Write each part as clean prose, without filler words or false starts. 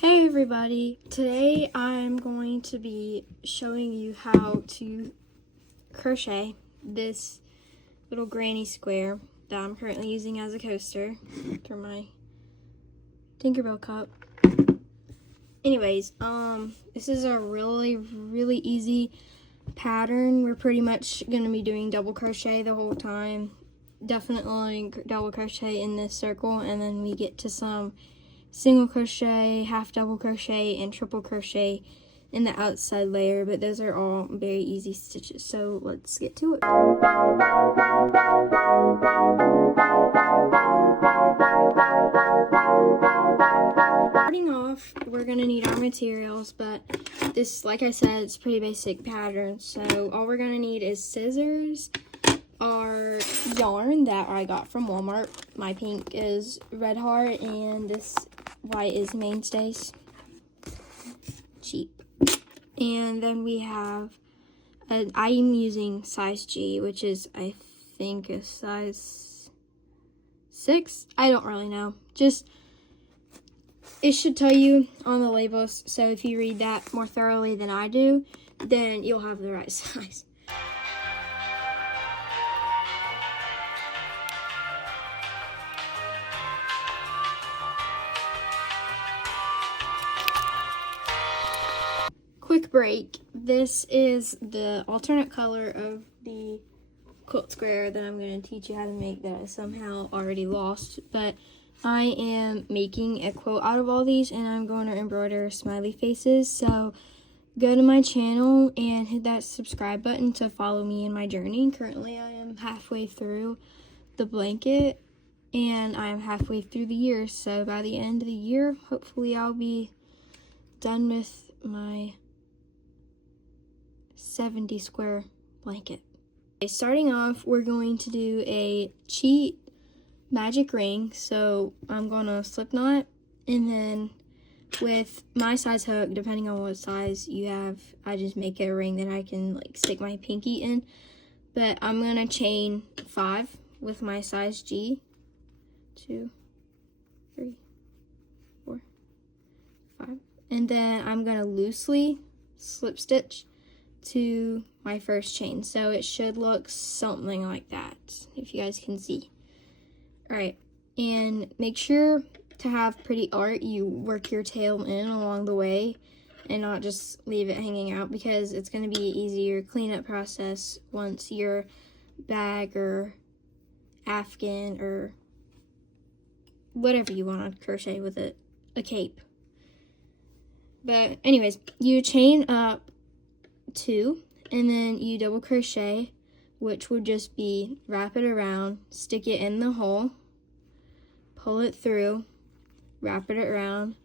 Hey everybody, today I'm going to be showing you how to crochet this little granny square that I'm currently using as a coaster for my Tinkerbell cup. Anyways, this is a really easy pattern. We're pretty much going to be doing double crochet the whole time. Definitely double crochet in this circle, and then we get to some single crochet, half double crochet, and triple crochet in the outside layer, but those are all very easy stitches, so let's get to it. Starting off, we're going to need our materials, but this, like I said, it's a pretty basic pattern, so all we're going to need is scissors, our yarn that I got from Walmart. My pink is Red Heart, and this white is Mainstays. Cheap. And then we have, I'm using size G, which is, I think, a size 6. I don't really know. Just, it should tell you on the labels, so if you read that more thoroughly than I do, then you'll have the right size. Quick break. This is the alternate color of the quilt square that I'm going to teach you how to make that I somehow already lost, but I am making a quilt out of all these, and I'm going to embroider smiley faces, so go to my channel and hit that subscribe button to follow me in my journey. Currently I am halfway through the blanket, and I'm halfway through the year, so by the end of the year, hopefully I'll be done with my 70 square blanket. Okay, starting off, we're going to do a cheat magic ring. So I'm gonna slip knot, and then with my size hook, depending on what size you have, I just make a ring that I can like stick my pinky in. But I'm gonna chain 5 with my size G. 2, 3, 4, 5, and then I'm gonna loosely slip stitch to my first chain, so it should look something like that, if you guys can see. Alright, and make sure to have pretty art. You work your tail in along the way and not just leave it hanging out, because it's going to be an easier cleanup process once your bag or afghan or whatever you want to crochet with it, a cape. But anyways, you chain up 2, and then you double crochet, which would just be wrap it around, stick it in the hole, pull it through, wrap it around,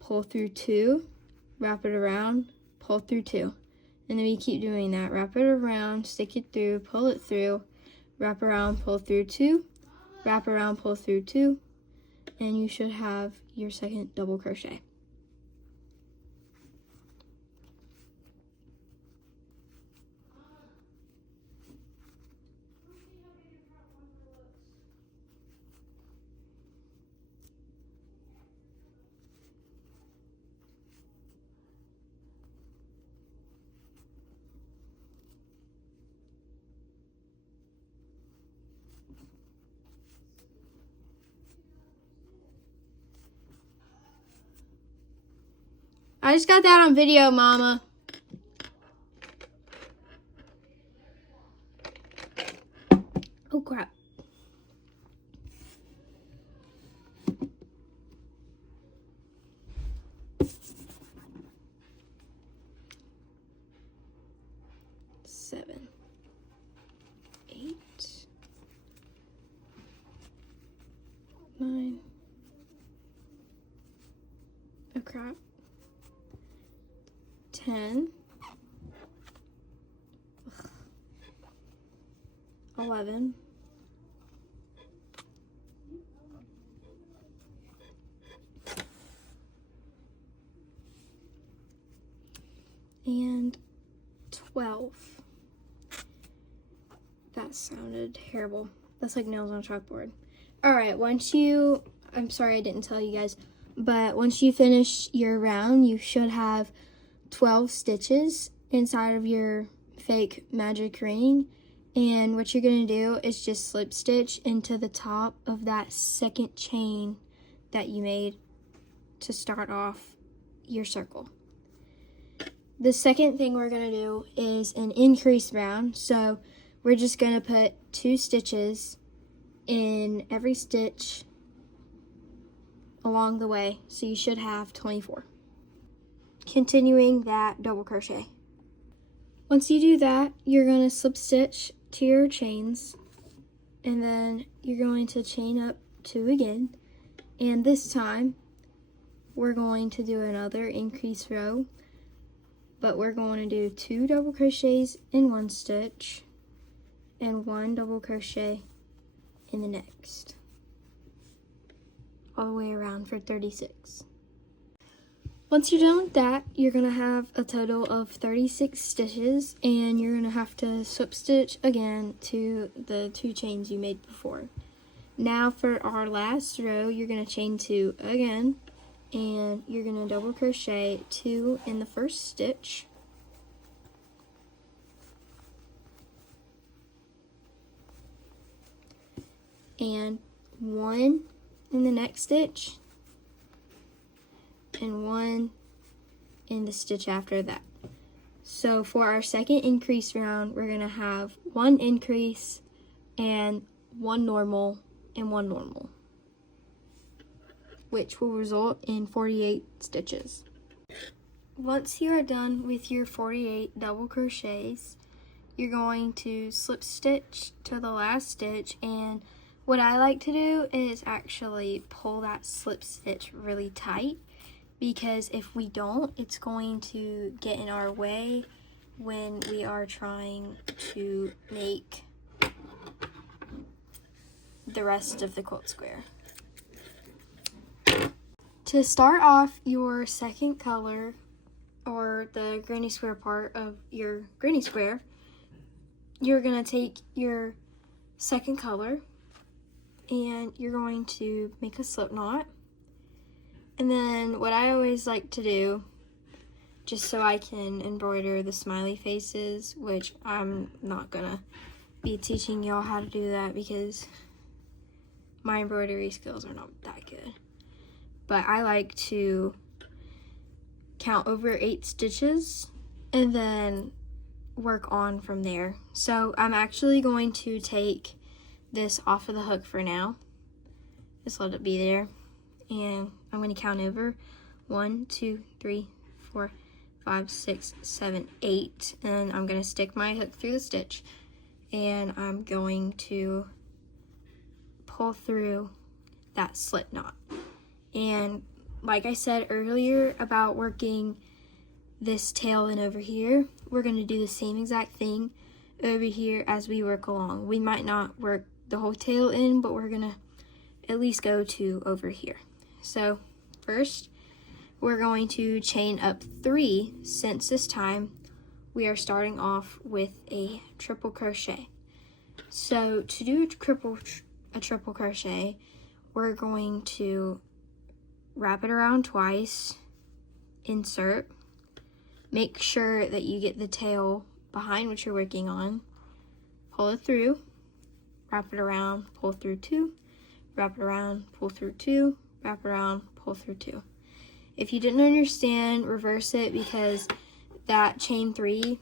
pull through 2, wrap it around, pull through 2, and then we keep doing that. Wrap it around, stick it through, pull it through, wrap around, pull through 2, wrap around, pull through 2, and you should have your second double crochet. I just got that on video, Mama. Oh, crap. Seven, 8, 9. Oh, crap. 10, 11, 12. That sounded terrible. That's like nails on a chalkboard. Alright, I'm sorry I didn't tell you guys. But once you finish your round, you should have 12 stitches inside of your fake magic ring. And what you're going to do is just slip stitch into the top of that second chain that you made to start off your circle. The second thing we're going to do is an increase round. So we're just going to put 2 stitches in every stitch along the way. So you should have 24. Continuing that double crochet. Once you do that, you're going to slip stitch to your chains, and then you're going to chain up 2 again, and this time we're going to do another increase row, but we're going to do 2 double crochets in one stitch and 1 double crochet in the next, all the way around for 36. Once you're done with that, you're going to have a total of 36 stitches, and you're going to have to slip stitch again to the 2 chains you made before. Now for our last row, you're going to chain 2 again, and you're going to double crochet 2 in the first stitch. And 1 in the next stitch. And 1 in the stitch after that. So for our second increase round, we're going to have 1 increase and 1 normal and 1 normal, which will result in 48 stitches. Once you are done with your 48 double crochets, you're going to slip stitch to the last stitch, and what I like to do is actually pull that slip stitch really tight, because if we don't, it's going to get in our way when we are trying to make the rest of the quilt square. To start off your second color, or the granny square part of your granny square, you're going to take your second color and you're going to make a slip knot. And then what I always like to do, just so I can embroider the smiley faces, which I'm not gonna be teaching y'all how to do that because my embroidery skills are not that good. But I like to count over 8 stitches and then work on from there. So I'm actually going to take this off of the hook for now. Just let it be there. And I'm going to count over 1, 2, 3, 4, 5, 6, 7, 8. And I'm going to stick my hook through the stitch. And I'm going to pull through that slip knot. And like I said earlier about working this tail in over here, we're going to do the same exact thing over here as we work along. We might not work the whole tail in, but we're going to at least go to over here. So first, we're going to chain up 3, since this time we are starting off with a triple crochet. So to do a triple crochet, we're going to wrap it around twice, insert, make sure that you get the tail behind what you're working on, pull it through, wrap it around, pull through 2, wrap it around, pull through 2, wrap around, pull through 2. If you didn't understand, reverse it, because that chain 3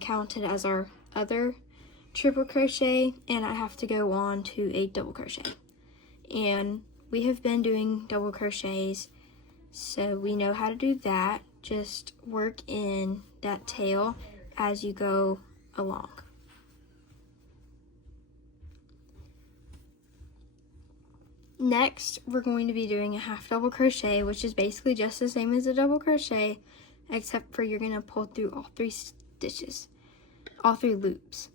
counted as our other triple crochet, and I have to go on to a double crochet. And we have been doing double crochets, so we know how to do that. Just work in that tail as you go along. Next, we're going to be doing a half double crochet, which is basically just the same as a double crochet, except for you're going to pull through all 3 stitches, all 3 loops.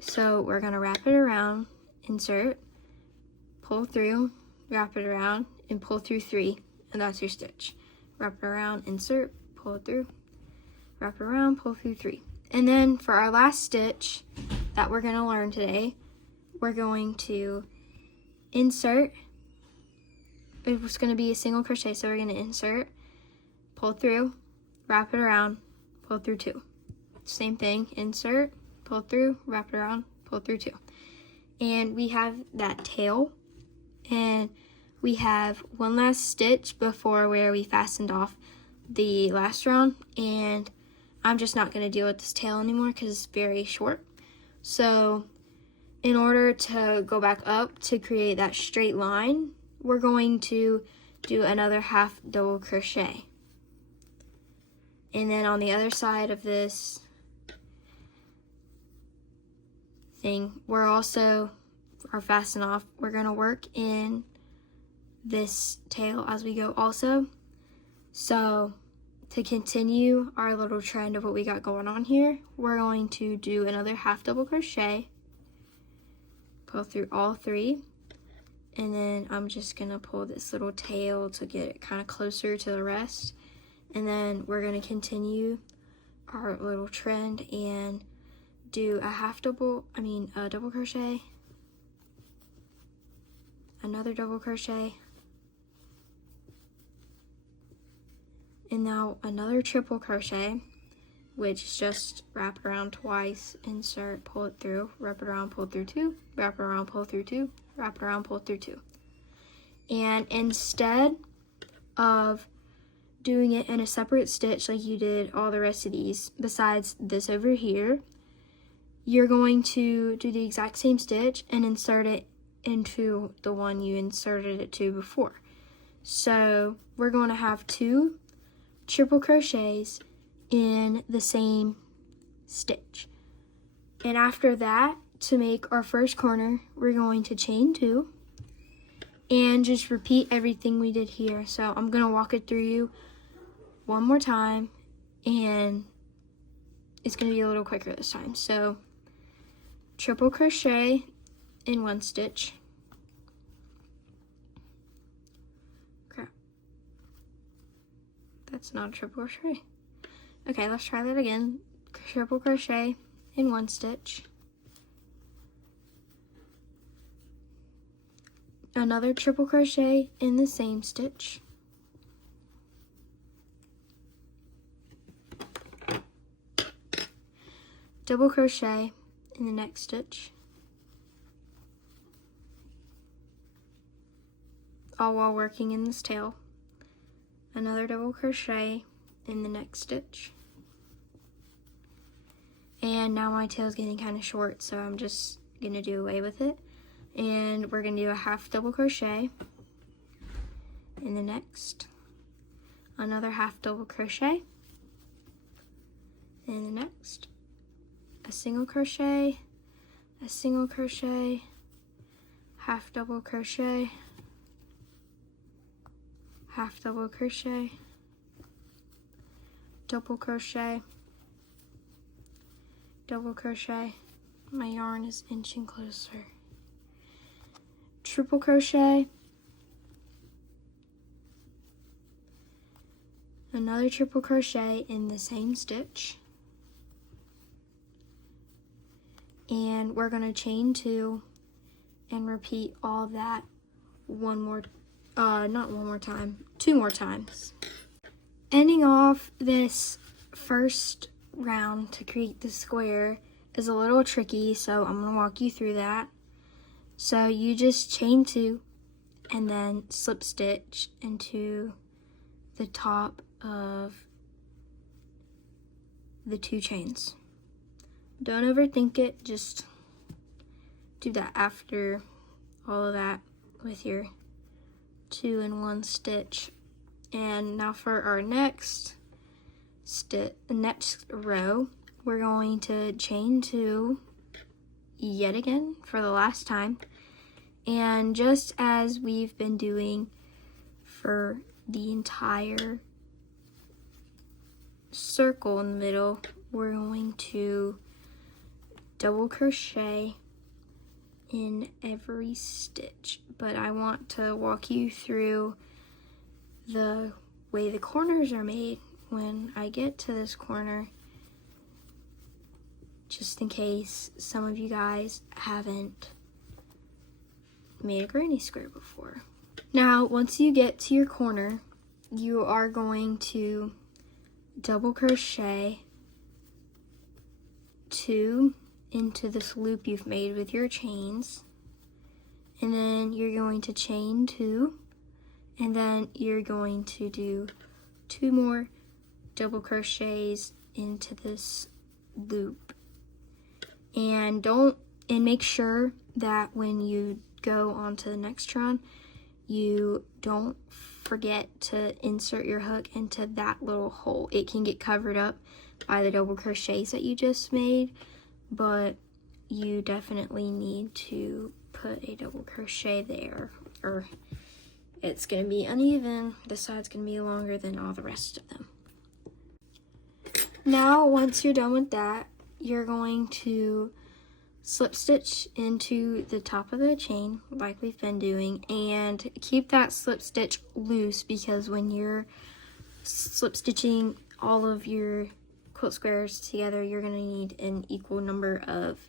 So we're going to wrap it around, insert, pull through, wrap it around, and pull through 3, and that's your stitch. Wrap it around, insert, pull it through, wrap it around, pull through 3. And then for our last stitch that we're going to learn today, we're going to insert, it was going to be a single crochet, so we're going to insert, pull through, wrap it around, pull through 2. Same thing, insert, pull through, wrap it around, pull through 2. And we have that tail, and we have one last stitch before where we fastened off the last round, and I'm just not going to deal with this tail anymore because it's very short. So in order to go back up to create that straight line, we're going to do another half double crochet. And then on the other side of this thing, we're also, our fasten off, we're going to work in this tail as we go also. So to continue our little trend of what we got going on here, we're going to do another half double crochet, pull through all 3, and then I'm just gonna pull this little tail to get it kind of closer to the rest, and then we're gonna continue our little trend and do a double crochet, another double crochet, and now another triple crochet, which is just wrap around twice, insert, pull it through, wrap it around, pull through 2, wrap it around, pull through 2, wrap it around, pull through 2. And instead of doing it in a separate stitch like you did all the rest of these, besides this over here, you're going to do the exact same stitch and insert it into the one you inserted it to before. So we're going to have 2 triple crochets in the same stitch. And after that, to make our first corner, we're going to chain 2 and just repeat everything we did here. So I'm going to walk it through you one more time, and it's going to be a little quicker this time. So triple crochet in 1 stitch. That's not a triple crochet. Okay, let's try that again. Triple crochet in 1 stitch. Another triple crochet in the same stitch. Double crochet in the next stitch. All while working in this tail. Another double crochet in the next stitch. And now my tail's getting kind of short, so I'm just gonna do away with it. And we're gonna do a half double crochet in the next. Another half double crochet in the next. A single crochet, half double crochet, half double crochet, double crochet, double crochet. My yarn is inching closer. Triple crochet, another triple crochet in the same stitch, and we're going to chain 2 and repeat all that two more times. Ending off this first round to create the square is a little tricky, so I'm going to walk you through that. So you just chain 2 and then slip stitch into the top of the 2 chains. Don't overthink it, just do that after all of that with your 2 in 1 stitch. And now for our next row, we're going to chain 2 yet again for the last time, and just as we've been doing for the entire circle in the middle, we're going to double crochet in every stitch, but I want to walk you through the way the corners are made when I get to this corner, just in case some of you guys haven't made a granny square before. Now, once you get to your corner, you are going to double crochet 2 into this loop you've made with your chains, and then you're going to chain 2, and then you're going to do 2 more double crochets into this loop. And make sure that when you go on to the next round, you don't forget to insert your hook into that little hole. It can get covered up by the double crochets that you just made, but you definitely need to put a double crochet there, or it's going to be uneven. The side's going to be longer than all the rest of them. Now, once you're done with that, you're going to slip stitch into the top of the chain like we've been doing, and keep that slip stitch loose, because when you're slip stitching all of your quilt squares together, you're going to need an equal number of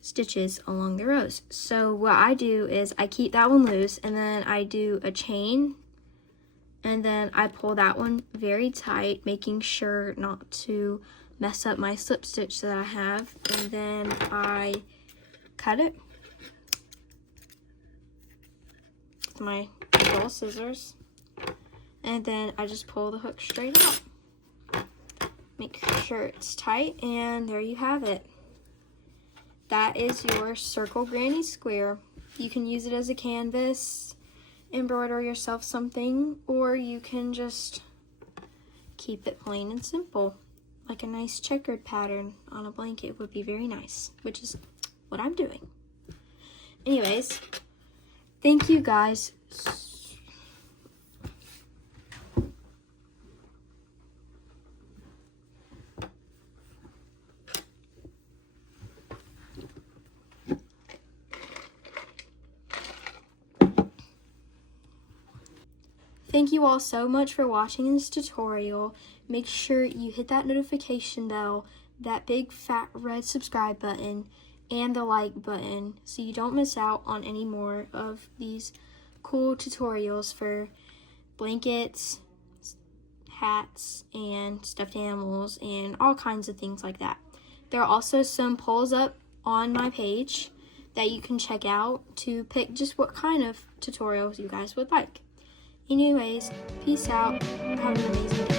stitches along the rows. So what I do is I keep that one loose, and then I do a chain, and then I pull that one very tight, making sure not to mess up my slip stitch that I have, and then I cut it with my little scissors, and then I just pull the hook straight out. Make sure it's tight, and there you have it. That is your circle granny square. You can use it as a canvas, embroider yourself something, or you can just keep it plain and simple. Like a nice checkered pattern on a blanket would be very nice, which is what I'm doing. Anyways, thank you guys. Thank you all so much for watching this tutorial. Make sure you hit that notification bell, that big fat red subscribe button, and the like button so you don't miss out on any more of these cool tutorials for blankets, hats, and stuffed animals, and all kinds of things like that. There are also some polls up on my page that you can check out to pick just what kind of tutorials you guys would like. Anyways, peace out. Have an amazing day.